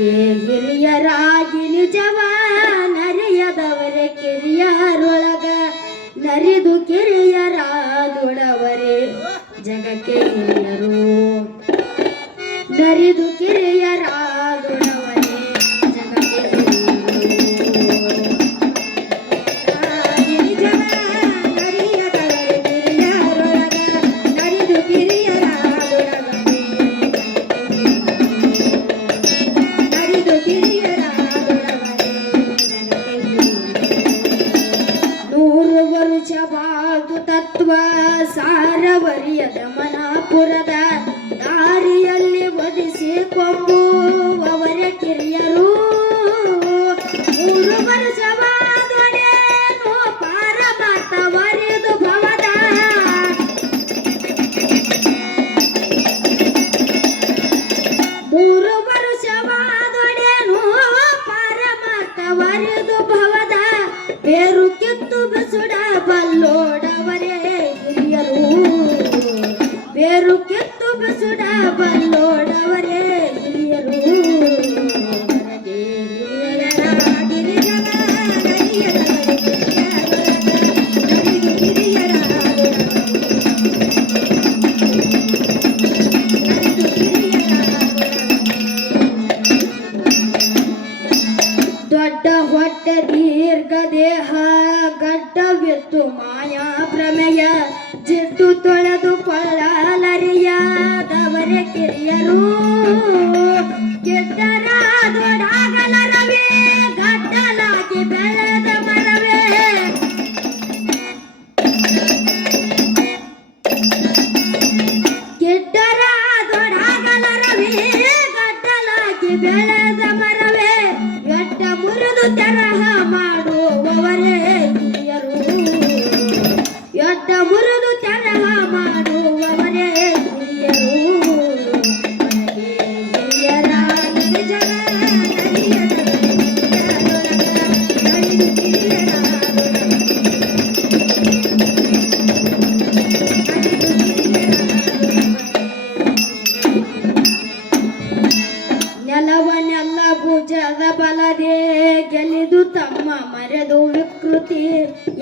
ಏ ನಿಜವ ನರೆಯದವರೆ ಕೆರಿಯರೊಳಗ ಕಿರಿಯರೊಳಗ ನರಿದು ಕಿರಿಯರಾದುಡವರೇ ಜಗಕ್ಕೆ ಹಿರಿಯರು. ನರಿದು ಕಿರಿಯರ ಸಾಧು ತತ್ವ ಸಾರವರಿಯದ ಮನಾಪುರದ ದಾರಿಯಲ್ಲಿ ಒದಿಸಿ ಕೊಂಬುವವರ ಕಿರಿಯರು. ಮತ್ತೆ ದೀರ್ಘದೇಹ ಗಡ್ಡವಿತ್ತು ಮಾಯಾ ಪ್ರಮೇಯ ಜಿಟ್ಟು ತೊಳೆದು ಕೊಳ್ಳಲರಿಯಾದವರ ಕಿರಿಯರು.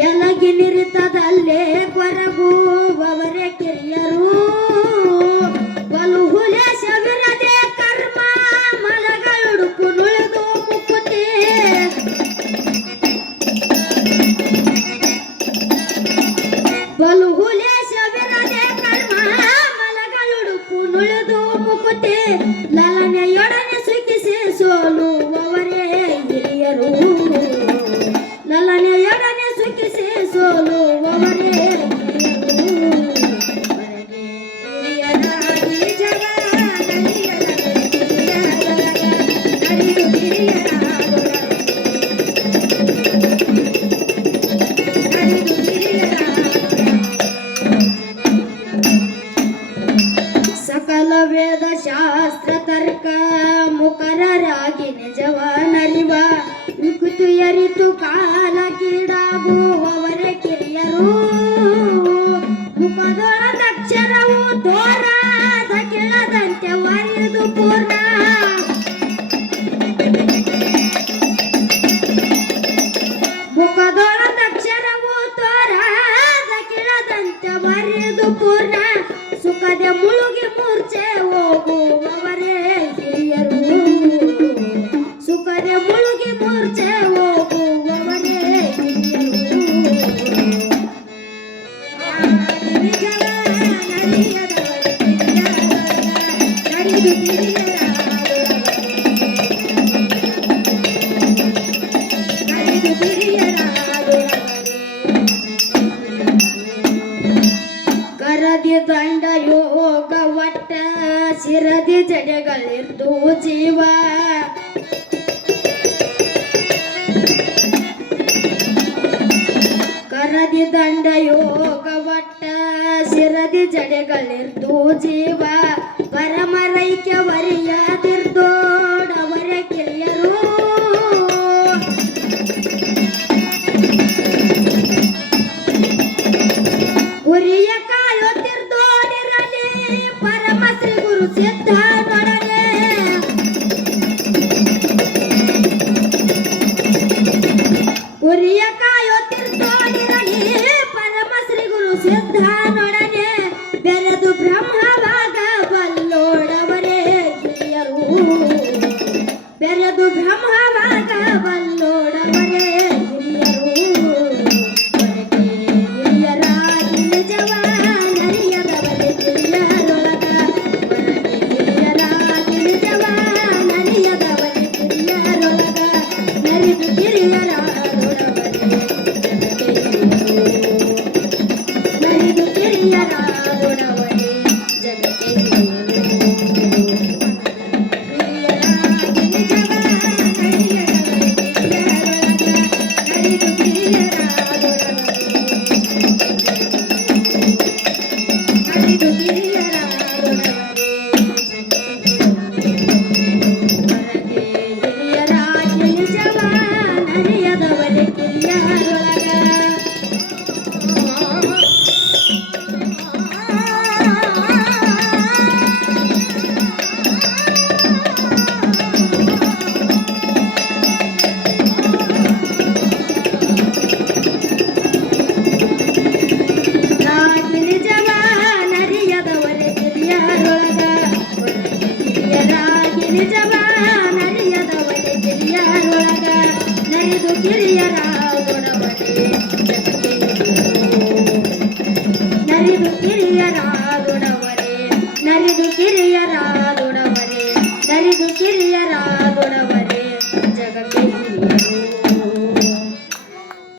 ಎಲ್ಲ ಗಿರಿತದಲ್ಲೇ ನಿಜವ ನಲಿವ ನಿಕುತು ಎರಿತು ಕಾಲ ಕೀಡಾಗು ದಂಡಯೋಗವಟ್ಟ ಸಿರದಿ ಜಡೆಗಳಿರ್ದು ಜೀವ ಶಿರದಿ ದಂಡ ಯೋಗವಟ್ಟ ಸಿರದಿ ಜಡೆಗಳಿರ್ತು ಜೀವ. ಪರಮರೈಕ್ಯವರಿಯಾದಿ